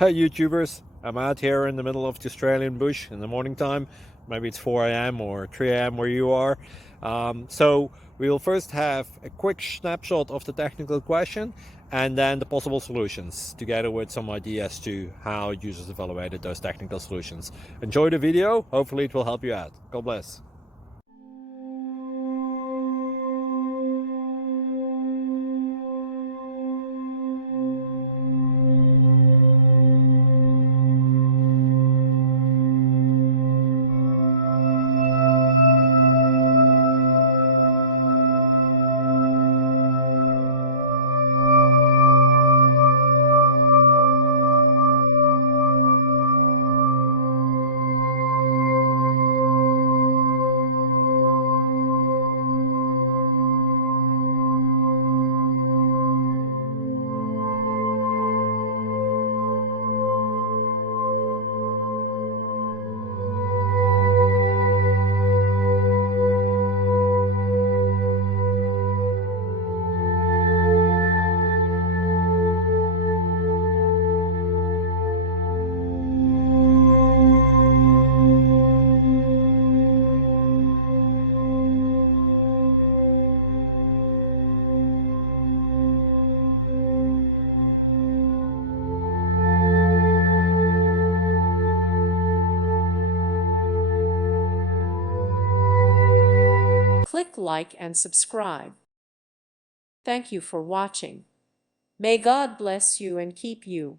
Hey YouTubers, I'm out here in the middle of the Australian bush in the morning time. Maybe it's 4 a.m. or 3 a.m. where you are. So we'll first have a quick snapshot of the technical question and then the possible solutions, together with some ideas to how users evaluated those technical solutions. Enjoy the video, hopefully it will help you out. God bless. Click like and subscribe. Thank you for watching. May God bless you and keep you.